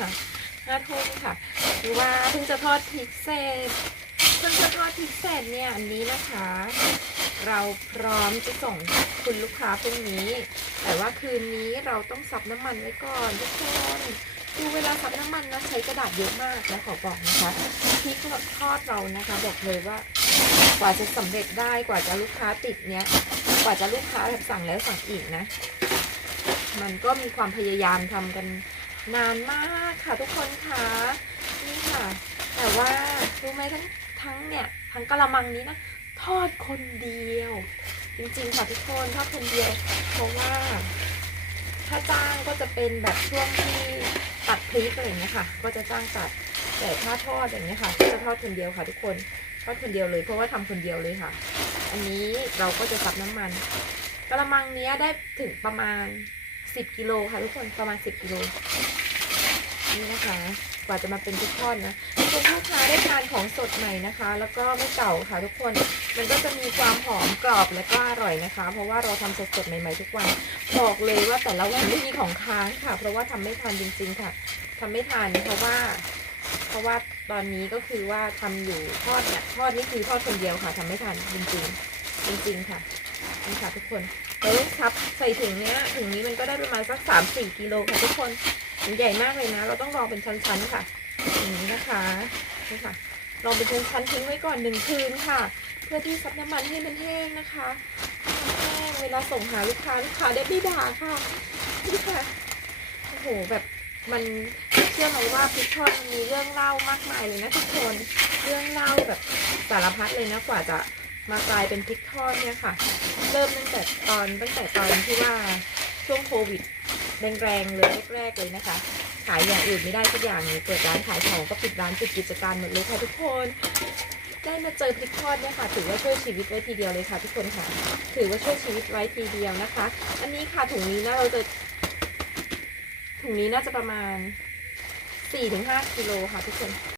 ค่ะห้าทุ่มค่ะหรือว่าเพิ่งจะทอดพริกเสร็จเพิ่งจะทอดพริกเสร็จเนี่ยอันนี้นะคะ เราพร้อมจะส่งคุณลูกค้าพรุ่งนี้ แต่ว่าคืนนี้เราต้องซับน้ำมันไว้ก่อนทุกคนดูเวลาซับน้ำมันนะใช้กระดาษเยอะมากนะขอบอกนะคะพริกทอดเรานะคะบอกเลยว่ากว่าจะสำเร็จได้กว่าจะลูกค้าติดเนี้ยกว่าจะลูกค้าแบบสั่งแล้วสั่งอีกนะ มันก็มีความพยายามทำกัน นานมากค่ะทุกคนค่ะนี่ค่ะ แต่ว่ารู้ไหมทั้งทั้งเนี่ยทั้งกะละมังนี้นะทอดคนเดียว จริงๆค่ะทุกคนทอดคนเดียวเพราะว่า ถ้าจ้างก็จะเป็นแบบช่วงที่ตัดพริกอะไรอย่างเงี้ยค่ะ ก็จะจ้างตัดแต่ถ้าทอดอย่างเงี้ยค่ะก็จะทอดคนเดียวค่ะ ทุกคนทอดคนเดียวเลย เพราะว่าทำคนเดียวเลยค่ะ อันนี้เราก็จะซับน้ำมันกระมังเนี้ยได้ถึงประมาณ 10กิโลค่ะทุกคนประมาณ 10กิโล นี่นะคะกว่าจะมาเป็นทุกทอดนะคุณลูกค้าได้ทานของสดใหม่นะคะ แล้วก็ไม่เก่าค่ะทุกคน มันก็จะมีความหอมกรอบและก็อร่อยนะคะ เพราะว่าเราทำสดๆใหม่ๆทุกวันบอกเลยว่าแต่ละวันไม่มีของค้างค่ะ เพราะว่าทำไม่ทันจริง ๆค่ะทำไม่ทันเพราะว่า เพราะว่าตอนนี้ก็คือว่าทำอยู่ทอดเนี่ยทอดนี่คือทอดคนเดียวค่ะทำไม่ทันจริง ๆ จริง ๆค่ะนี่ค่ะทุกคนแล้วซับใส่ถุงเนี้ยถุงนี้มันก็ได้ประมาณสักสามสี่กิโลค่ะทุกคน ถุงใหญ่มากเลยนะ เราต้องรองเป็นชั้นๆค่ะอย่างนี้นะคะนี่ค่ะลองเป็นชั้นๆทิ้งไว้ก่อนหนึ่งคืนค่ะ เพื่อที่ซับน้ำมันให้มันแห้งนะคะแห้งเวลาส่งหาลูกค้าลูกค้าได้ไม่ด่าค่ะนี่ค่ะโอ้โหแบบมันเชื่อไหมว่าพริกทอดมันมีเรื่องเล่ามากมายเลยนะทุกคนเรื่องเล่าแบบสารพัดเลยนะกว่าจะมากลายเป็นพริกทอดเนี่ยค่ะ เริ่มตั้งแต่ตอนตั้งแต่ตอนที่ว่าช่วงโควิด แรงๆเลยแรกๆเลยนะคะ ขายอย่างอื่นไม่ได้สักอย่างเลยเปิดร้านขายของก็ปิดร้านปิดกิจการหมดเลยค่ะทุกคนได้มาเจอพริกทอดเนี่ยค่ะ ถือว่าช่วยชีวิตไว้ทีเดียวเลยค่ะทุกคนค่ะ ถือว่าช่วยชีวิตไว้ทีเดียวนะคะ อันนี้ค่ะถุงนี้นะเราจะถุงนี้น่าจะประมาณ4-5กิโลค่ะทุกคน